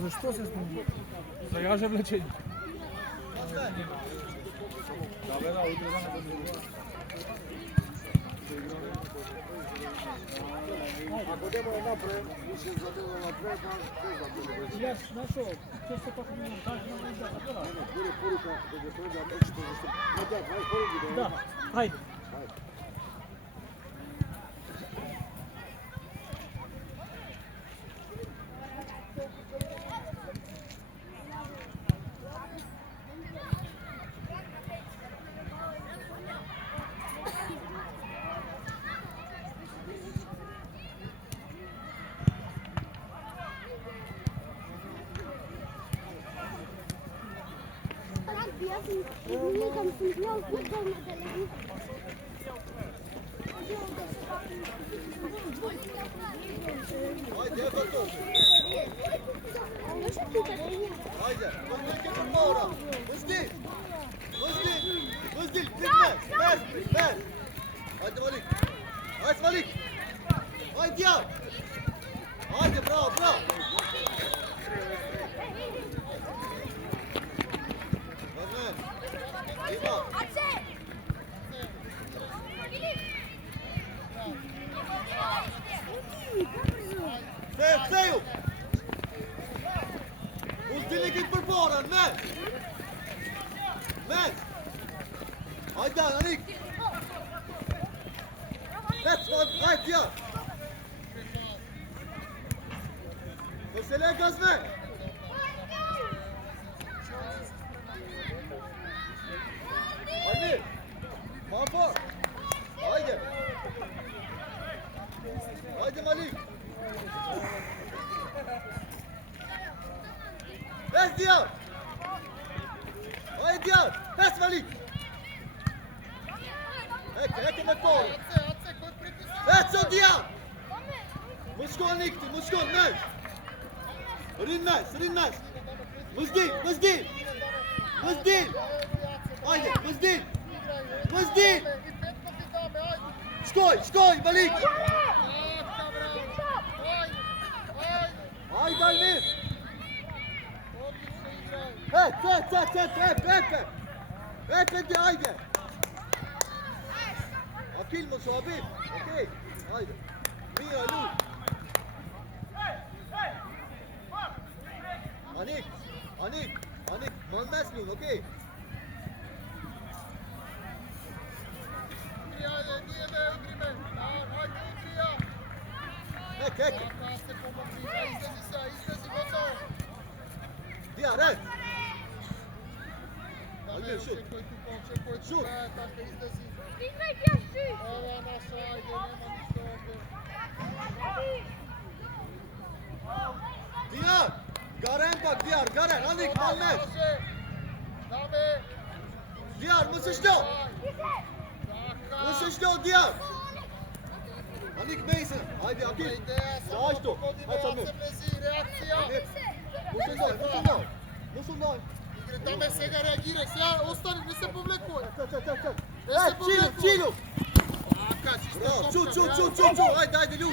Защо се снимава? Сега же влечение. Да, бе, да, утре да не поднебува. Ако нема напред, više zadelo napred, ne znam da ne bude. Ja, našo, često tako mi nam kažemo da napravimo. Bude poruka da je preda očito zašto. Ne da, hajde poruku da. Da, hajde. Haydi ya bakalım. Haydi. Bakınora. Muzdil. Muzdil. Muzdil. Bitmez. Bitmez. Haydi Malik. Haydi Malik. Haydi ya. Haydi bravo bravo. Bakın. İyi bak. Seju! Muzdillik ut për porën, men! Men! Hajde, Anik! Hajde, ja! Kësele gazme! Hajde! Mafo! Hajde! Hajde, Malik! Pes Diyar! Haydi Diyar! Pes Malik! Hecke med kvar! Pes Diyar! Muskol Nikti, muskol, men! Rinmez! Muzdil! Haydi, Muzdil! Skoj, Malik! Haydi Almir! Hep haydi! Akil musabib! Okey, haydi! Mia, Lu! Anik! Malmesling, okey? Hek! Diyar, hek! Almir, šut! Šut! Diyar! Garen bak Diyar, Garen! Anik, Malmes! Diyar, Mısışlo Diyar! Anik Mason! Haydi Akil! Savaş top! Hadi Amir! Musulman! Dame сега реагира, сега остани, не се повлекувай. Чилю! Чу! Хайде, Лю!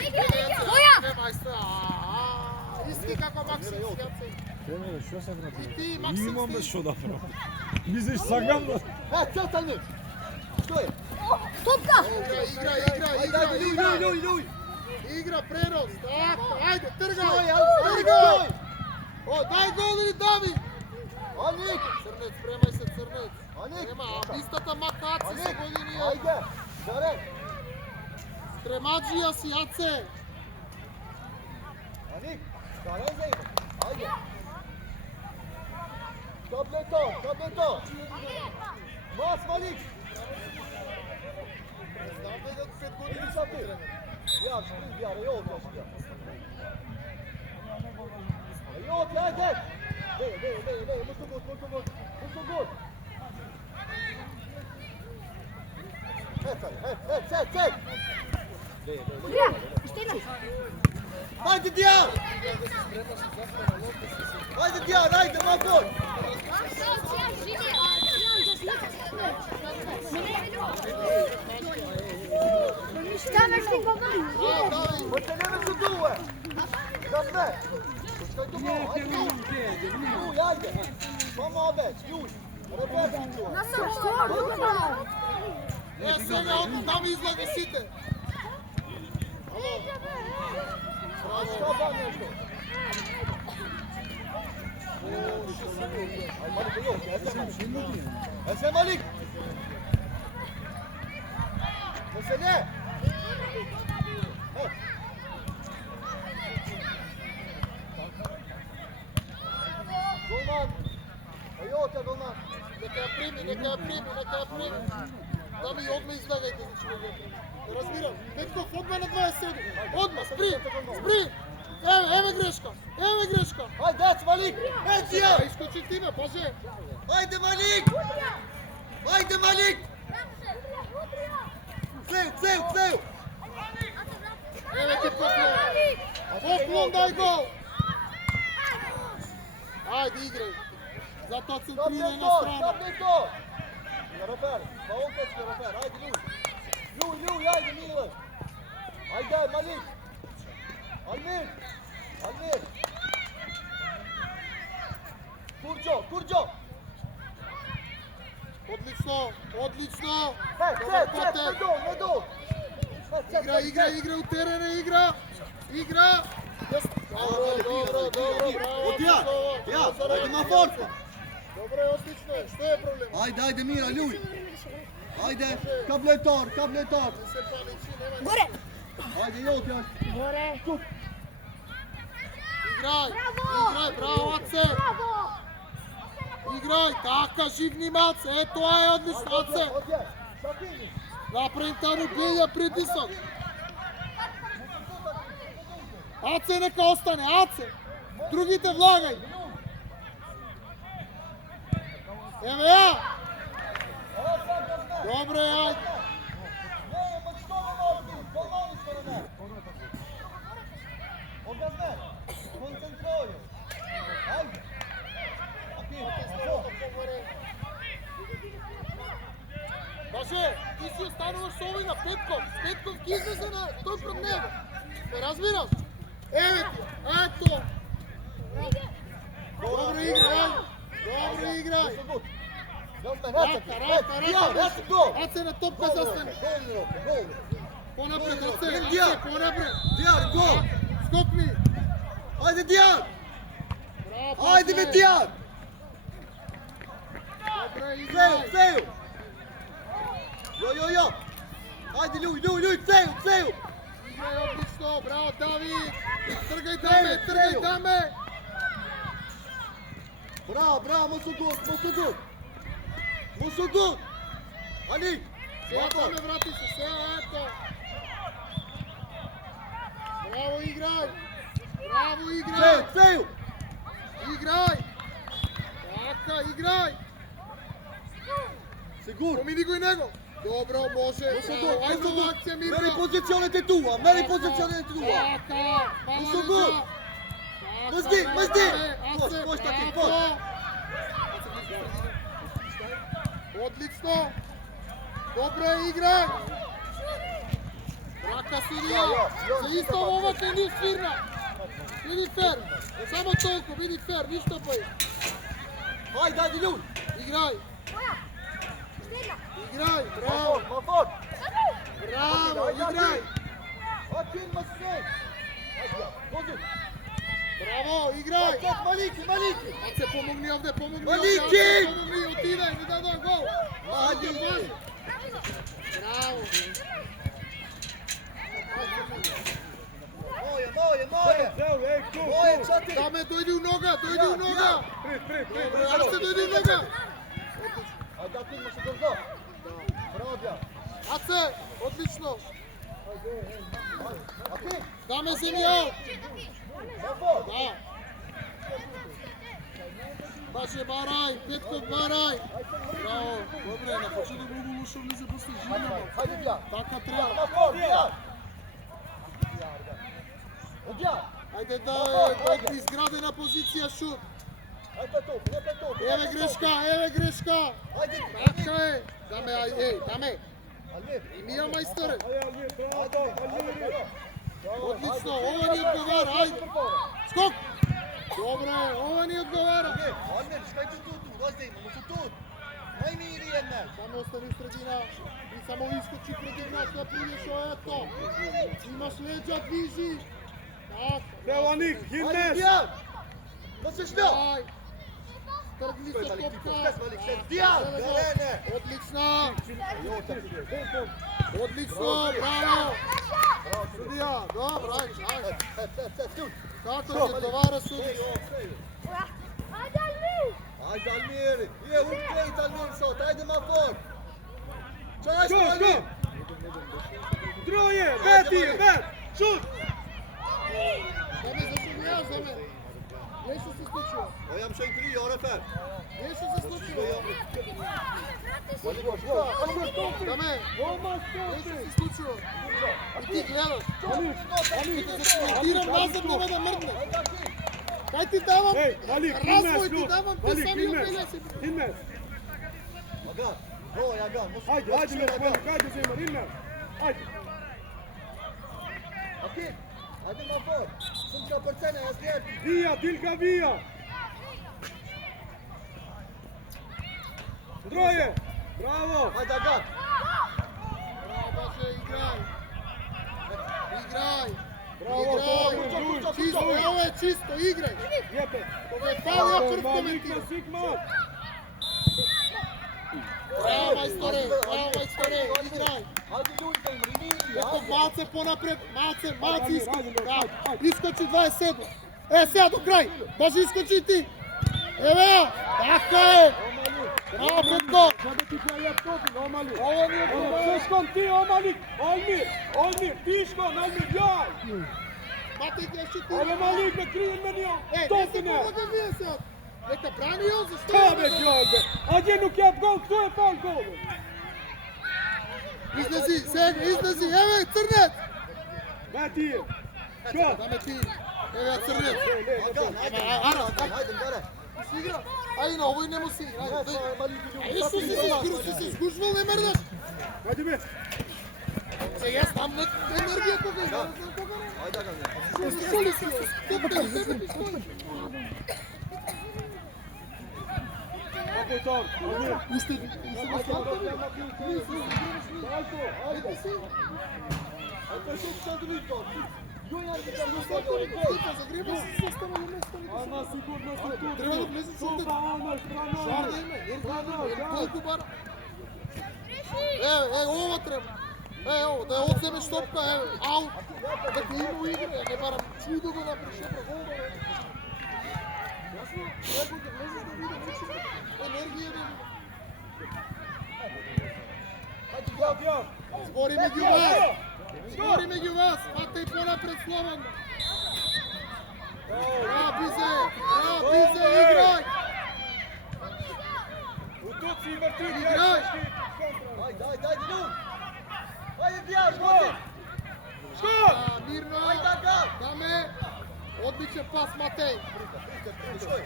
Иски како Максим. Тренере, што се врати? И ти, Максим, Имам да си. што да правам. Мислиш сагам да... Цел Алмир! Што е? Топка! Игра! Лю! Игра, пренос. Така, ајде, тргај! Тргај! О, дај гол или Давид! Аник! Црнец, спремај се, Црнец. Аник! Нема, истата макаци се години. Хайде! Гарен! Стремаджија си, Аце. Anik! Garен zeyno! Haydi! Tableto! Mas Malik! Знам дека 5 години Sa ti? Diyar, yok ya. Yok ya, gel! Değil, musu gol! Çek! Игра! Штена! Haydi Diyar! Haydi Mafol! me! Počkaj tu malo, ajde! Juj, ajde! Samo obeć, juj! Repetir tu! Сега одма да ми излага сите. Ало. Šta ba nešto? Aj Malik, jo, aj se Malik! Se ne! Golman! Evo te golman! Нека ја прими. Да ми одма излагајте, значи го гледам. Разбирам. Петков, одма на 27. Одма, спринт. Еве грешка. Ajde, dec Malik! Enzija! Искочи ти ме, паже. Ajde Malik! Ajde Malik! Цею! Еве ти поклон, дај гол. Ајде, играј. Затоа центрирај на страна. Stopni to! Roper, pa on kečke Roper, ajde Ljuj, ajde Milan! Ajde Malik! Almir! Kurđo! Одлично. Ne do! Игра у терена, игра. Добро, браво. Ajde na forca! Добро, отлично. Што е проблем? Ajde Mira, Ljuj! Ajde, kabletor! Не се паничи, нема. Горе! Ajde, Jotja! Горе! Играј, Браво! браво, Аце. Браво! Играј, така, живнимац. Е, тоа е одлично, Аце. Sakini! Направи таму белја притисок. Аце нека остане, Аце. Другите влагај. Еве ја. Добре, ајде. Баже, ти си остануваш со овој на Петков. Петков ги излезе на тој пред него. Ме разбираш? Еве ти, ето. Добро играј. Аце на топка застане. Понапред, Аце, понапред. Dijar, gol! Скокни. Ajde Dijar! Браво, Ajde Аце. me Dijar! Добре, играј. Ceju! Jo! Ajde Ljuj, Ceju! Играј одлично, браво, Давид. Тргај даме. Bravo, Mosudut! Ali! Сега даме врати се, сега ето. Браво, играј. Ceju! Играј. Така, играј. Sigurno! Помини го и него. Добро, може. Mosudut! Ајде ова акција, Мирна. Meni pozicionete tua! Така, Mosudut! Măzdi! Poți, tati, poți! Отлично. Добре, играј. Рака Сирија. За исто ова те ни свирна. Биди фер. Само толку, биди фер, ништо пој. Ajde Ljuj! Која? Играј, браво. Mafot! Браво, играј. Akin Masne! Ajde, Браво, играј. Maliki! Аце, помогни овде, помогни Малики! овде. Помогни, отидај, ми дадоа гол. Ajde! Браво. Moje! Moje, čati! Даме, дојди у нога. Pri! Добре, Аце, дојди у нога. Ajde, Akin ma se drzo! Bravo, Dja! Аце, отлично. Akin! Даме земја. Mafot! Да. Баше барај, Петков барај. Браво, добре, на почеток многу лошо влезе после Жилјанов. Ajde, Dja! Така треба. Mafot, Dja! Dja! Ајде да е изградена позиција шут. Ajde tu! Еве грешка. Ajde! Така е. Даме, даме. Almir! И Мија мајсторе. Ajde! Одлично, ова ни одговара, ајде. Скок! Добре, ова ни одговара. Anne, шкајте тут, раздеј, но се тут. Мај ми иди една. Само остани в средина и само искочи пред играч да придеш ето. Имаш леđa, движи. Така. Беланик, Ајде, Химес! Дијан! Да се што? Ай. Тргни се топка. Дијан! Дерене! Отлично. Отлично, браво. Судија, добро, ајде. Како се одговара судија? Ajde Almi! Ajde Almir! Je ukrenit Almir sot, ajde ma fort! Čaj što Almir! Troje, Beti, Bet, šut! Да ме зашумјаш за мене. Нешто се случило. Ojam še i 3, Jorefer! Нешто се случило. Да ме, нешто се случило. И ти гледаш. Като се коментирам назад нема да мрдне. Кај ти давам? Ej, Malik, Развој ти Химес, давам, ти Malik, сами Химес, опелеси. Химес! Agan! Broj, Agan! Ajde, ajde, Malik, ajde, Zemar, Himes! Ajde! Akil! Ajde ma fort! Sunt ca părțene, azi ieri! Via, Tilka, via! Troje! Bravo! Ajde Agan! Боже, играј. Играј. Bravo, Играј. Чисто, ево е чисто, играј. Jete! Кога е фал, ја прв Malik, коментирам. Sigmar! Браво, мајсторе, играј. Ajde ljudi, Emre, Ето малце понапред, малце искочи. Ради, Да, ајде. искочи 27. Сега до крај. Може искочи ти. Еве ја, така е. Браво, Петко. Sada ti treba topi, Malik! Ово ни е добро. Tiškom ti, Malik! Almir, tiškom, Almir, jaj! Матеј ќе ще ти. Ove Malik, me krijen meni on! Е, не се Topine! помага вие сега. Нека брани он, зашто? Šta be Gjorbe? A gdje nuk jap gol, kto je pal gol? Излези, сега, излези. Еве, Црнец. Ma ti je! Što? Даме ти. Еве, Црнец. Agan, ajde! Арас, Ajde, gore! си игра. Ајде, на овој не му си. Ајде, Malik, Ајде, што си сгушвал, не мрдаш. Hajde be! Се јас там енергија кога има. Ajde Agan! Што ли си? Тебе ти стои. Kako to? Almir! Уште не слабите. Ајде си. Ajde šut sad Vito! Jujan ti sam Типа, загреба се состава на место. Ama sigurno su tu! Треба да влезе шутот. Tuba, ono, strano! Шар да има, енергија, толку бара. Еве, ова треба. Ево, да ја одземеш топка, еве, аут. Дека има игра, не барам чудо го напреше гол. Јасно, треба да влезеш да видиш нечи енергија да. Збори меѓу вас. Збори меѓу вас. Матеј понапред слободно. Бизе, играј. Utuci i vrti! Играј. Ajde, Lu! Ajde, Dijan, šuti! Мирно. Ajde, Agan! Даме. Одличен пас, Матеј. Škoj!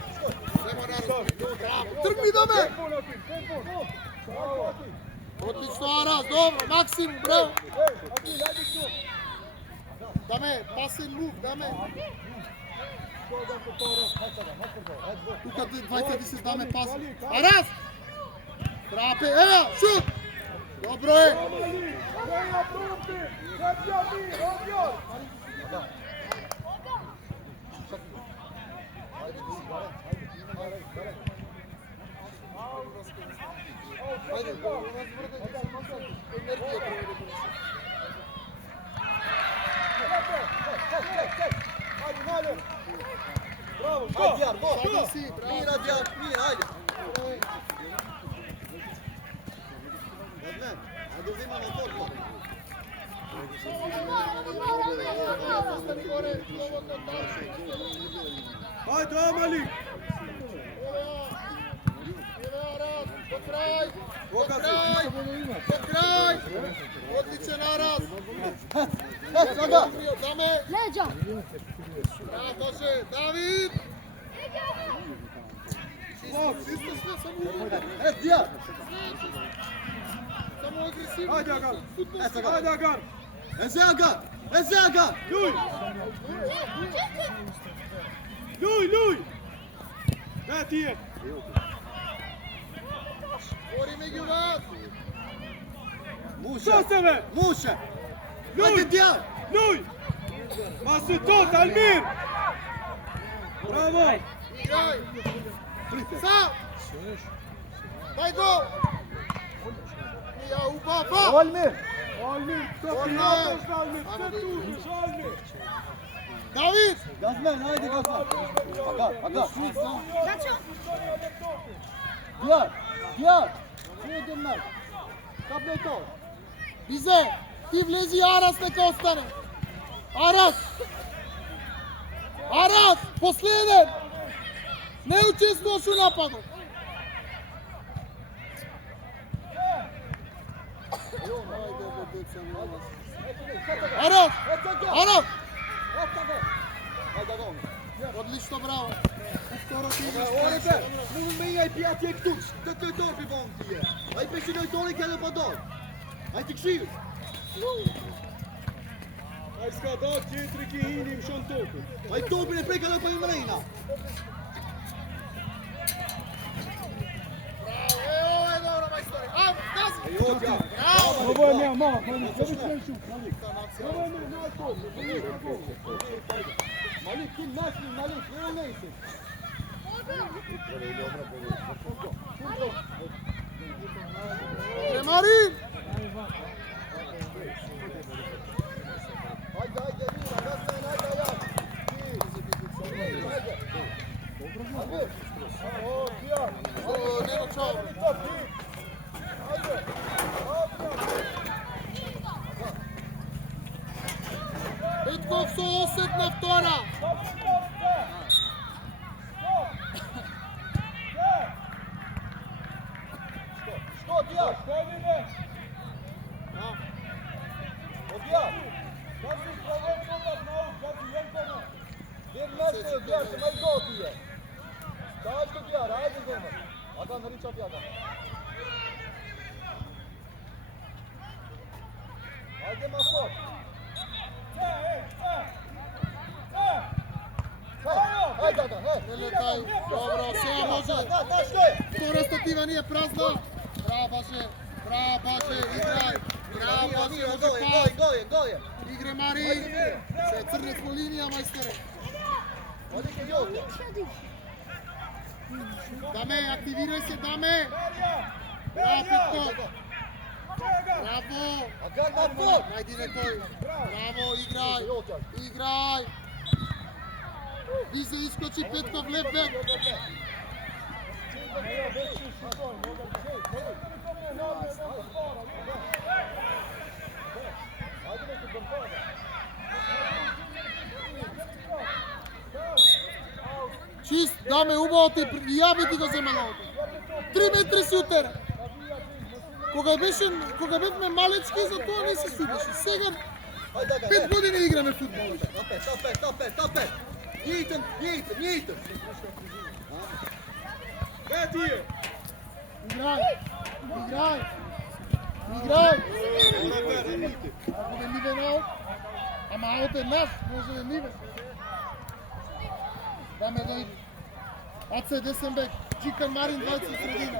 Нема нараз. Тргни Даме. Bravo! Одлично, Арас, добро, Максим, браво. Akil, ajde tu! Даме, пасен мув, Даме. Тука двајца ви се даме пас. Арас! Трапе, ево, шут! Добро е. Malik! Greja trumpi! Lepja mi! Odjor! Ајде, енергија проведе. Ajde, Malik! Bravo! Ajde, Dijan, go! Сади си, Mira, браво. Dijan, mira, ajde! Adnan, ajde uzima na formu! Остани горе, слободно, дальше. Ajde, Malik! Еве Арас, до крај. До крај. Одличен Арас. Sada! Даме. Leđa! Браво, Боже, Давид. Чисто све, само урода. Dijan! Само агресивно. Ajde, Agan! Футбол. Ajde, Agan! Eze Agan! Ezaga! Lui! Lui! Да, тие! Ори меѓу вас. Musa! Со себе! Musa! Lui! Hajde dja! Lui! Ma se tot, Almir! Bravo! Играј. Сам. Дај гол. Ја убава. Olmir! Almir, tot Almir! јадеш, Almir! Се тужиш, Almir! Давид. Gazmen, hajde Gazmen! Aga! Gaço. Djar! Nije Denmark! Kapne to! Бизе, ти влези Арас нека остане. Арас, последен. Не учествуваш у нападот. Арас! Одлично, браво. Повторот игра. Oliver! Nu ben jij Piat je toets! Dat kun je toch weer van hier! Hij pist je nooit door, ik heb het door! Hij tik zie je! Ај ска да 4 килини им шон толку. Hij toont me de prik al op in Marina! Ево е добро, мајстори. Гази. Браво. Ово е неа мала, Мalik, се више шут, Malik. Ово е неа толку. Malik, kim nasli Malik? Ne neyse? Ремарин. Haydi Mira, Gazmen haydi ayak! Haydi! Almir! О, Дјар. О, нема чао. Haydi! Петков со осет на втора. Što Djar? Ходиме. Djar! Гази правец одат наук, гази Јенкона. Bir meste Djar, se mai go diye! Daj što Djar, haydi Zeynep! Adam narıçat ya adam! Haydi Mahmut! Haydi adam, hey! Не летај. Добро, сега може. Znaš što je? Втора статива не е празна. Браво баше. Играј. Браво баше, може пас. Goje! Игре Мари. Се црнец по линија, мајсторе. Hadi ki yok! Даме, активирај се, Даме. Браво, Петков. Браво. Agar Mahmut! Најди некој. Браво, играј. Бизе искочи Петков лев бек. Чист, Даме, убаво ти, и ја би ти го земало. 3 метри си утера. Кога бевме малечки, за тоа не се судеше. Сега 5 години играме фудбал. Tapet! Njiten! Да, тие. Играј. Ако бе нивен аут, ама аут е наш, може да нивен. Даме да иде. Аце десен бек, Чикан Марин, 20 средина.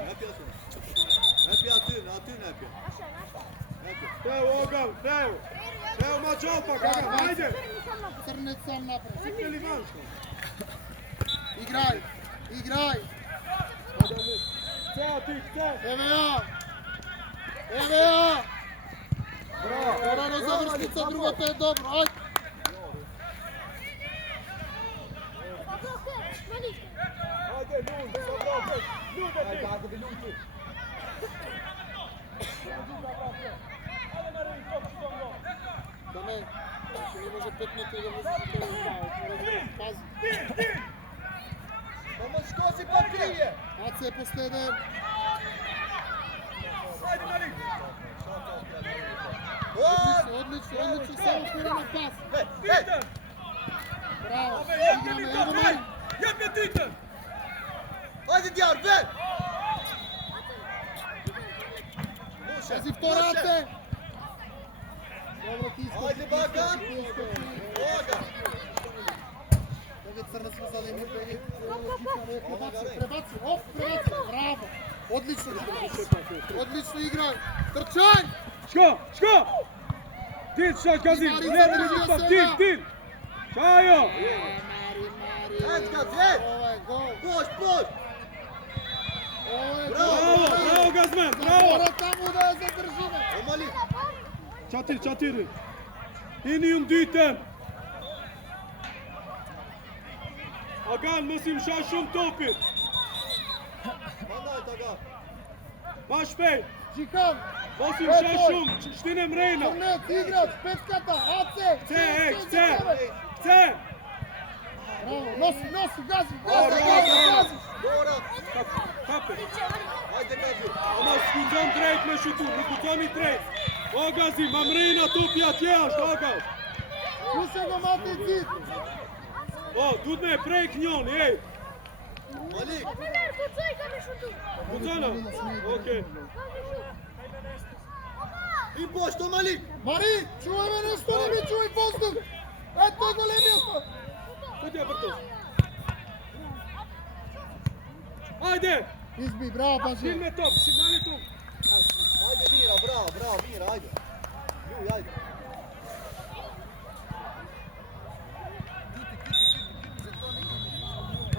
Тео, Огал, Тео. Тео, мачалпа, кака, ајде. Црнец сам напред. Сите ли ваншко? Играј. Тео, ти, Тео. Еве ја. Порано завршница, другото е добро. Ајде. Ајде, Луде, ти. Даме, ще не може 5 метри да влезе за това. Пази. Skozi papirje! Аце е последен. Ајде, Малик. Одлично, само пираме пас. Титан. Браво, Абе, јапни ми играме, топ, ево ај. Мари. Јапни Титан. Hadi Diyar ver! Пази втора Аце. Dobro ti iskoči. Ajde, Bagan. Bagan. Ove crna smo sad imi prebaci, op, prebaci, bravo. Odlično igraj. Odlično igraj. Trčaj! Ško! Til, šta gazi, lijevo rupa, til! Šajo! Ovo je gol. Puš! Ovo je gol. Bravo, Gazman, bravo! Mora tamo da je zadržimo. Omali. Çatır. Inium dytën. Agan mos i msha shumë topit. Mandaj Taga. Pa shpejt. Čikan. Mos i msha shumë. Shtinem Rejna. Kornet, igrač, petkata, AC. Kce. Bravo, nosi, gazi. Dora. Kape. Ajde, Gazi. Ama s'kuqon drejt me shutu, nuk kuqoni drejt. O Gazi, mam Rejna topi atje është, o Gazi. Tu se go mati dzit. O, duhet me prejk njën, ej. Malik. Apelar, kucaj ka me shutu. Kuqona? Okej. I pošto, Malik. Mari, čuvaj me nešto, ne mi čuvaj pozduk. Eto je golemi osto. Kutja për to. Ajde! Izbi, bravo, Baži. Silme top, silme top. Ajde, Mira, bravo, Mira, ajde. Ljuj, ajde.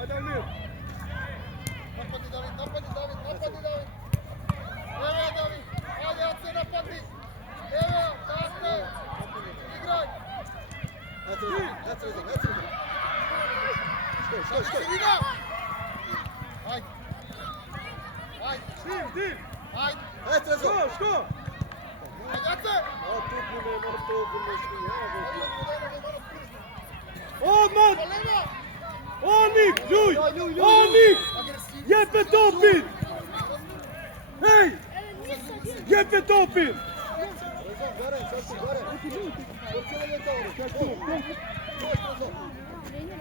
Ajde, Almir. Napadi David. Evo David, ajde, AC napadi. Evo, tako. Igraj. Eto rezon. Škoj. Igra. Ajde. Dil. Ajde. Eto rezon. Ško? Ajde, AC. A tu puno, mora to puno Odmah! Kolema. Onik, ljuj! Ljuj. Onik! Agresivno. Jepe topin! Hej! Jepe topin! Rezon, Garen, sad tu Garen. Počeo je tamo.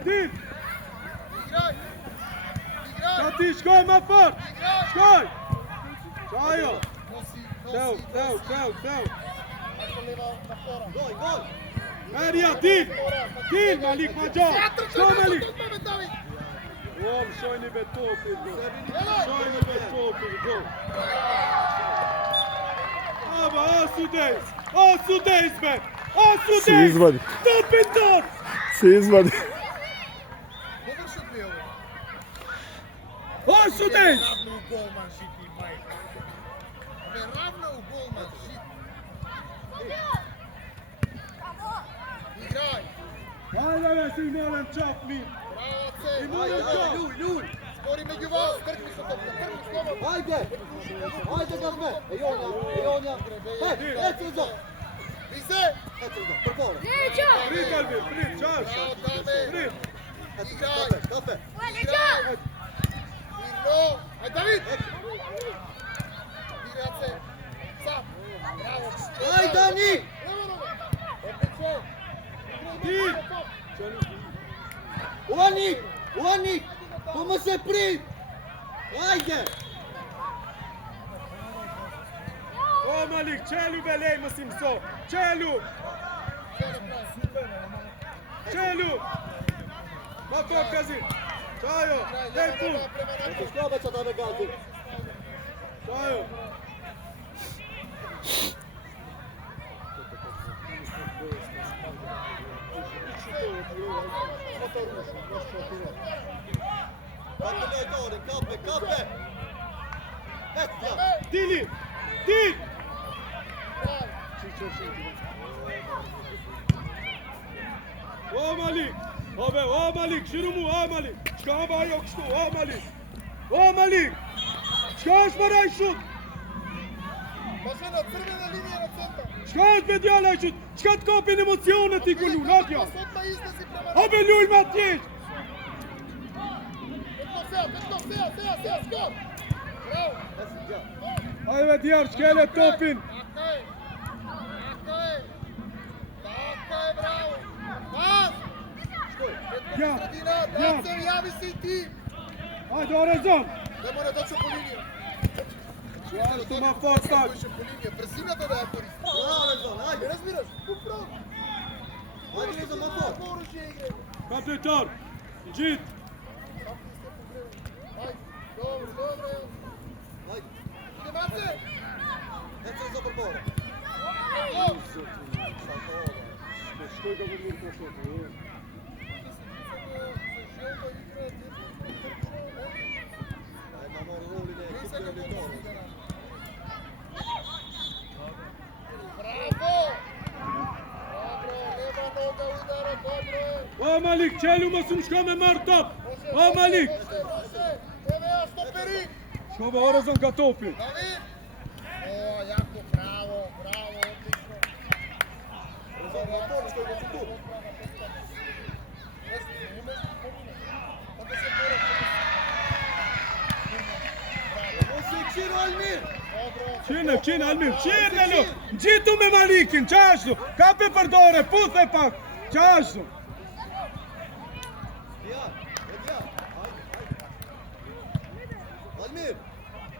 Dil! Igraj. Šta ti, škoj, ma fort! Škoj! Šajo! Nosi. Ćao! Ako leva na fora. Gol. Merija, Dil! Dil, Malik Mađar! Što, Malik? David. Ovom, šojni be topin, go! Šojni be topin, go! Aba, Asudejs, be! Se izvadi. Topin top! Se izvadi. Dovršit li ovo? Asudejs! Ravno u golman žiti, majka. Ravno u golman žiti. Igraj. Ajde, be, si moram čap mi! Bravo, C. Ajde, ljuj. Skori među vas, trkni se topka, trkni slobodno. Ajde, Gazme. Ejonja. Eto rezon. Vize. Eto rezon, prepore. Leđa! Prit, Albin, prit, čas! Bravo, Dame. Prit! Igraj. Kafe. Leđa! Mirno. Ajde, David. Igra, C. Sam. Bravo. Ajde, Dani. Levo noga. Opet C. Dil! Onik. Como se prit. Ajde. O, Malik, qelu be lej, mësim so! Qelu! Ma top, Gazi! Qajo! Lej pun! Eto što obeća da me Gazi. Qajo! Kako ne dore, kape. Eto. Dili! Dil! O, Malik! O, Malik, shiru mu, o, Malik! Shka ba jo kështu, o, Malik! Shka është maraj shut? Mašina, crvena linija na centar. Shka është me djala shut? Shka të kapin emocionet ti kullu, nadja? Odmah izlazi prema... Habe ljull me atjesh! Petko, seja, skor! Bravo! Ajde djarë, shkele topin! Tako je, bravo! Pas! Ja, Sredina, ja. Dace, javi se i ti! Ajde, Orezon! Ne mora doći po liniju. Што ма форс так. Беше по линија, брзината да ја користи. Браво, Резон, Не ајде. разбираш? Управо. Ајде, Резон, на фор. Какво оружје играј? Капетар. Джит. Ајде, добро, добро. Ајде. Иде Маце. Ето за борбора. Гол. Што е да го ми пошто? Ајде, мора роли не. Браво! Добро, лева нога удара, добро е. О Малик, челјума сум шкаме мартап. О Малик. Може. Еве ја стопери. Шкоба Орезон катофи. Давид. О, јако, браво, браво, одлично. Резон, на фор, што го тук. Чино, Алмир! Çin Almir, çin Alo. Gjitu me Malikin, qashtu. Kape për dore, puthe pak. Qashtu. Diyan, Diyan. Almir!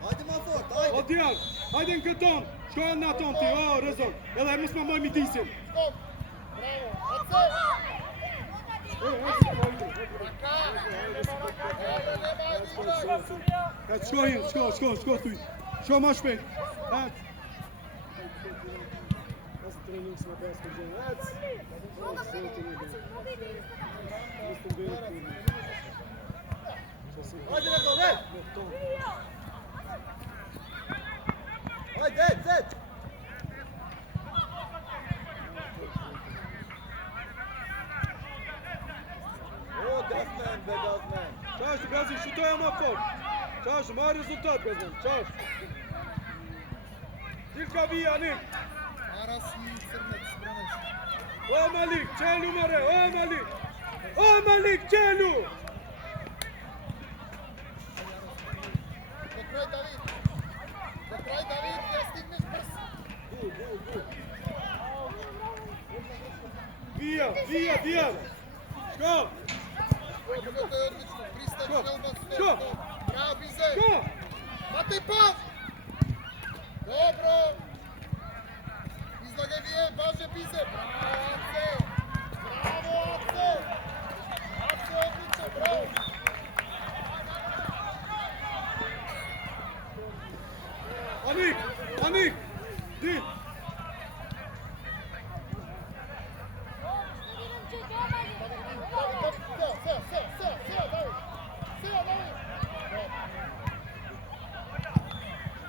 Hajde ma fort, hajde! O Dian, hajde në këton. Shkojnë në aton ti, o Rezon. Edhe mos më moj midisin. Stop. Bravo. Shko hin, shko thuj. Shko ma shpejt. Hajde. Hajde, Rezon, hej! Hajde, zet! O, Gazman, be Gazman! Qashtu, Gazi, shutoja ma fort. Qashtu, ma rezultat, Gazman. Qashtu. Dilka vija, Nik. Aras i Crnec, Brnec. O Malik, qelu more, o Malik. O Malik, qelu. Do kraj David. Do kraj David, ja stigneš brz. Vija. Shko. Ovo to je odlično. Pristan Što? Želban Što? stop. Bravo, Bize. Shko. Matej pas. Dobro. Izlagaj vije, baže Bize. Bravo, Ace. Bravo, Ace. Ace, odlično, bravo. Anik. Dil.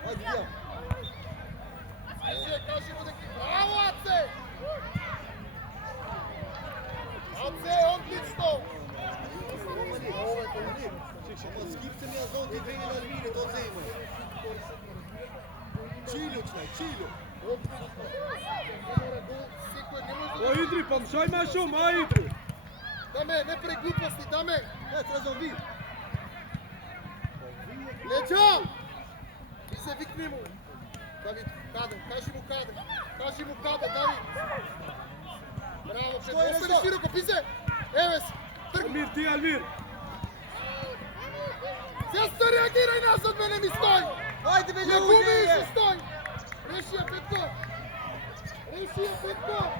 Hajde, Diyan! Kaži mu neki, bravo Ace! Ace, odlično! Ovo je Almir! Ama skipte mi azon ti veni Almir, to zemlje! Čilju, čnaj, čilju! O Idri, pa mshoj ma shumë, a Idri. Dame, ne prej gluposti, dame! Ec, Rezon, vi! Leđa! Bize, vikni mu! David, kade, kaži mu kade, David! Bravo, Što je ostani Rezon? široko, Bize! Eves, trg! Almir, ti Almir. Zašto reagiraj nazad, mene mi stoj! Hajde, be Ne ljudi! gubiš i stoj! Rešija, Petko!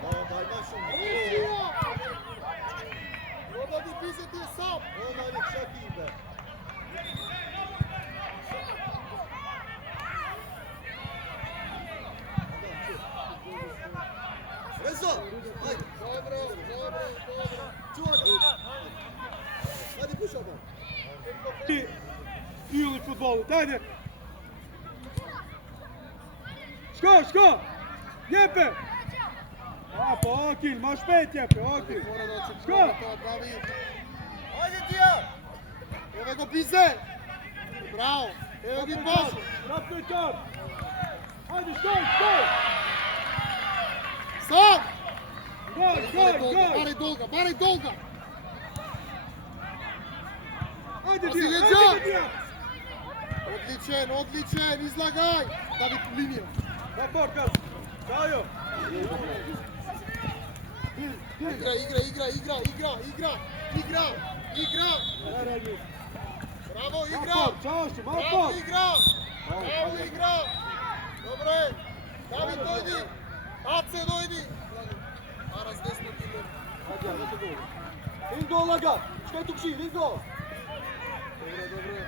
O, daj mašom! Rešija! Odadi Bize, ti je sam! O, Malik, šakibe! Rezon! Hajde! Dobro. Čuvaj ga! Hajde, pušamo! Ylli futbollu, hajde. Shko. Jepe. A, po Akil, ma shpejt Jepe, Akil. Mora da će Što? to, David. Hajde, Diyan! Evo go Bize! Bravo! Evo gi Bašu! Kapetar. Hajde, shkoj. Sam! Gol. Baraj dolga! Hajde, Pazi, Dijan, leđa. hajde, Dijan. Odličen, izlagaj! David, linija! Na bok, Gazi. Dajo. Igra! Bravo, igra! Čašću, Bravo, igra! Evo igra. Dobro je. David dojdi. Ace dojdi. Aras desno ti. Hajde, ne se gol. In gol laga. Čekaj tu kši, in gol. Dobro.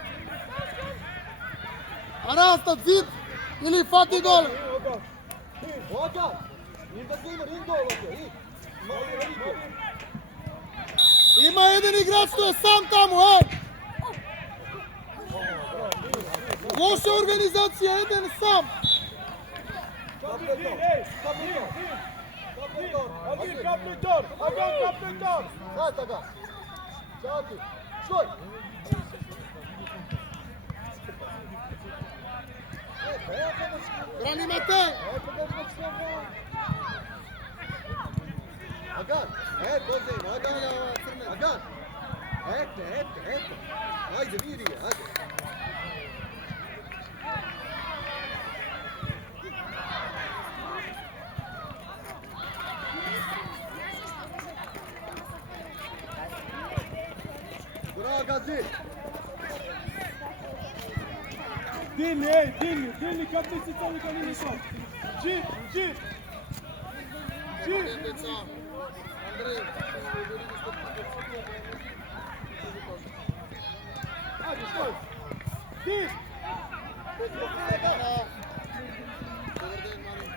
Aras na zid ili fati gol. Oga. In da snima, in gol, oga. In. Ima jedan igrač što je sam tamo, Loša organizacija, jedan sam. Almir, kapten, Hakan kapten. Gaj, Hakan. Čaki. Stoj. Brani Matej. Hakan. Bozdayım. Hakan. Eto. Haydi bir iyi, hadi. Bravo Gazi. Dinli kapten Sicali kanini son. Čip. Deca. Andrej. Hadi stoj. Din.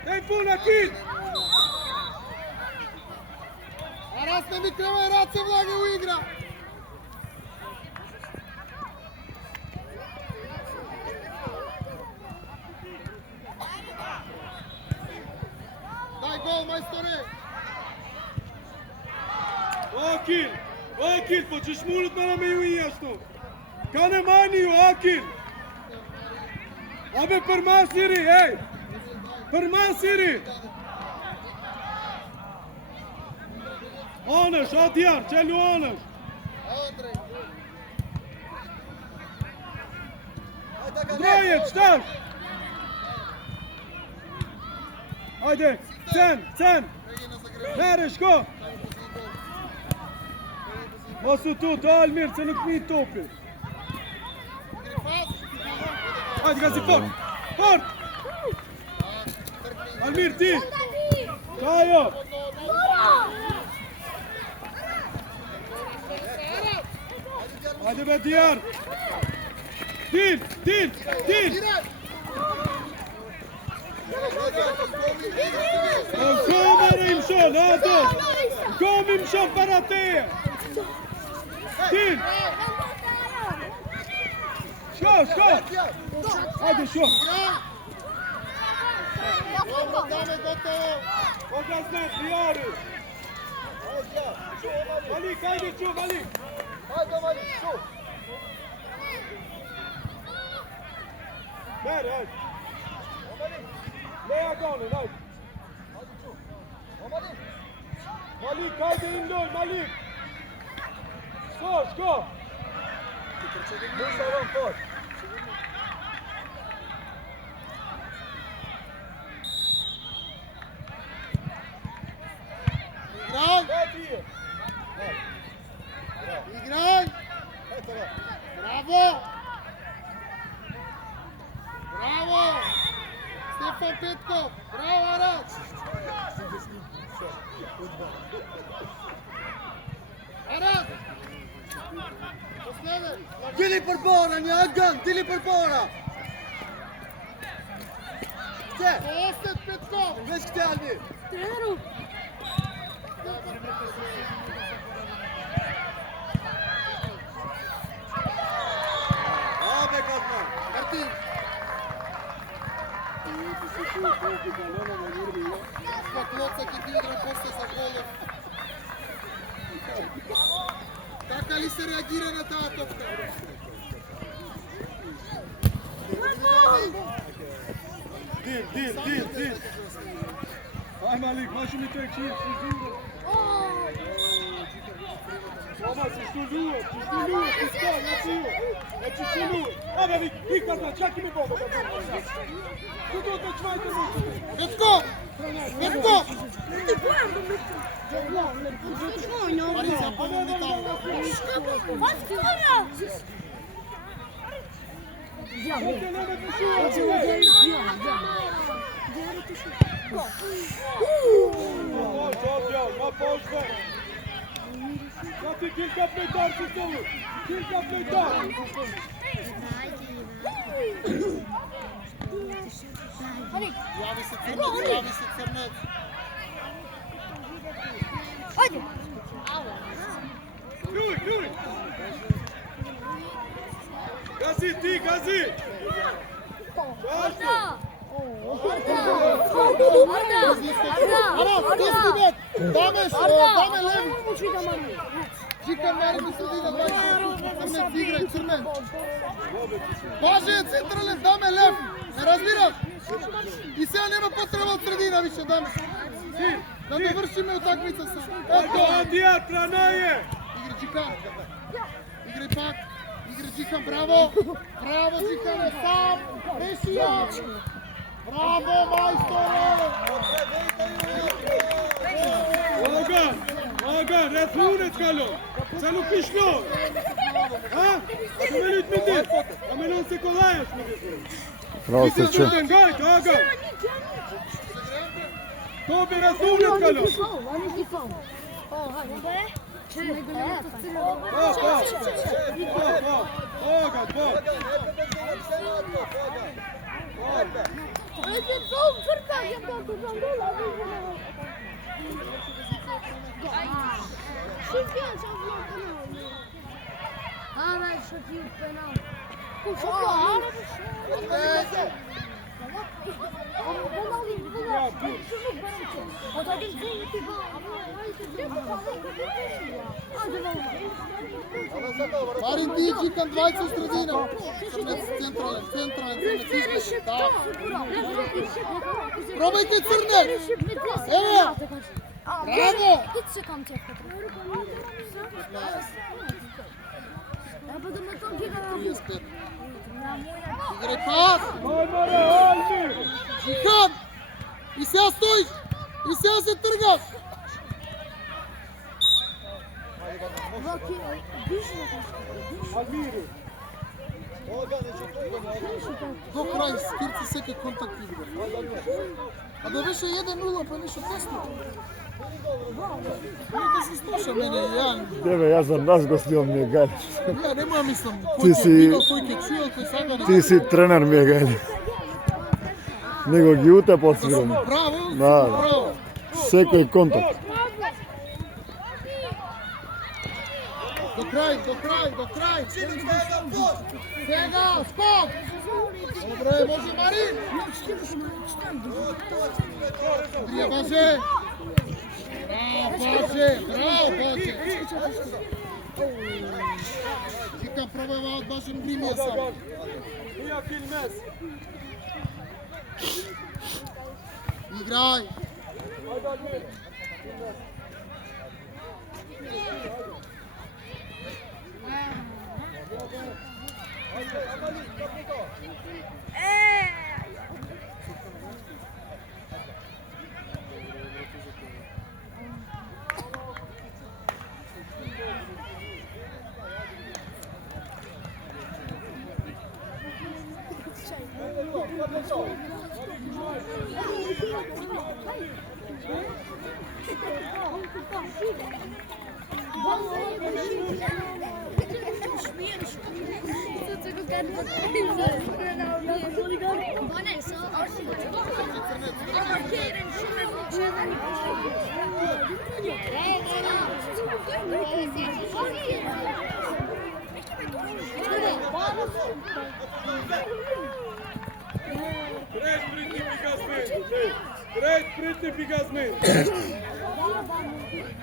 Daj puna kid. Aras ne mi kreva Race Vlage u igra. Daj gol, majstore. Akil, po ćeš mulut na me ju jasno. Kane maniju, Akil. Abe përma siri, hej. Përma siri. Anësh, atjar, qelu anësh. Andrej. Zbrajet, shtash. Hajde, sen. Mere, shko. Mosu tu, to Almir, se nuk mi topi. Hajde, Gazi, fort. Almir, ti. Kajo. Hajde be Diyar. Dil. Kom imşon, Ados. Kom imşon para te. Dil. Şko. Hajde šo. Dobro, dame, gotovo. Koga znaš, Diyari. Malik, hajde čo, Malik. Hajde Malik, şu. Ver, hajde. Leja gonen, hajde. Hadi şu. Malik. Malik, hajde indol, Malik. Ško. Musa vam fort. Igraj. Hadi. Igraj. Eto ga. Bravo. Stefan Petkov. Bravo, Aras. Aras. Последен. Dili për para, një Hakan, dili për para. Se, Ostet Petkov. veç këte Almir. Treneru. Abe Kazman. Martin. Клоцак и Дидра после за голов. Как ли се реагира на тази топка? Dil. Aj Malik, mašu mi tek šir, Mama, štužuo, piskal, znači štužuo. Aba, vi kazna, čak i mi bogo. Kudo to čvajte mušće. Petkov! Petkov! Ti bojan do metra. Marica, pomozi tamo. Откуда? Ovdje nemojte šuvati, ma pošta. Znači, kilka plejtar si stolu. Kilka plejtar. Javi se Crnec. Ajde. Ljuj. Gazi ti, gazi. Zašto? Dame levi. Čika meri mi sredina 20. Crnec. Važe je centralne, dame levi. Ne razbiraš? I сега nema potreba od sredina više, dame. Da ne vršime utakmica sa... Eto, Adija, Tranaje. Igri Čikan. Igri pak. Igri Čikan, bravo. Bravo Čikane, sam. Mesija. Bravo, majstore. Agan, rätt hornet Carlo. Sen och Kishlo. Ha? Kom en ut med det. Ja, men någon ska kolla här. Bravo, Srčan. Agan. Tobi, rätt hornet Carlo. Agan, bak. Марин ти Čikan 20 средина. Централен, Crnec. Да. Пробайте Crnec. Ево. Браво. Играй пас. Čikan. И сега стоиш. И сега се тргаш. До крај, скирци секој контакт игра. А да беше 1-0, па нешто тесно. Нека се слуша мене, ја... Тебе, јас за нас го снимам ми е гајле. Ја нема мислам, Ти кој си- ќе видел, кој ќе чуел, кој сага... Ти си тренер ми е гајле. Него ги уте посвирам. Браво, Да. браво. Секој контакт. До крај. Сега, скок! Добре, може Марин! Дрија Баже! Браво Баже! Čikan probava od Bažem Grimija sam. Mija Kilmes. Igraj!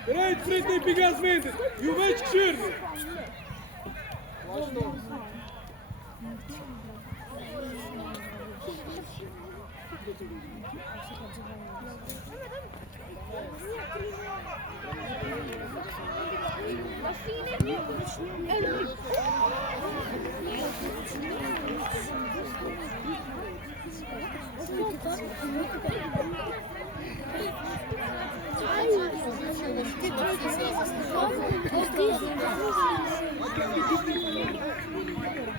Red Fritni Pigasmend. Ju već kširni.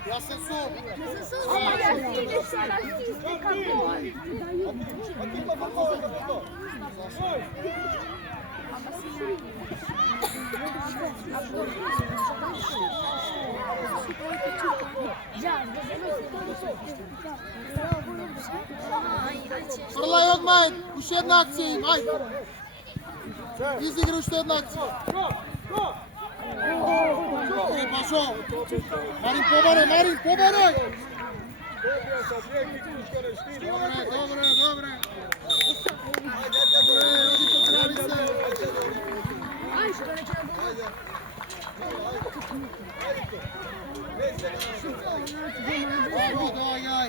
Јас се су. Фрлај одмај, уште една акција им, ајде. Изигри уште една акција. Е, Башо. Марин, побарај, Марин, побарај. Добре, добре, добре. Добре, оди поздрави се. Доаѓај.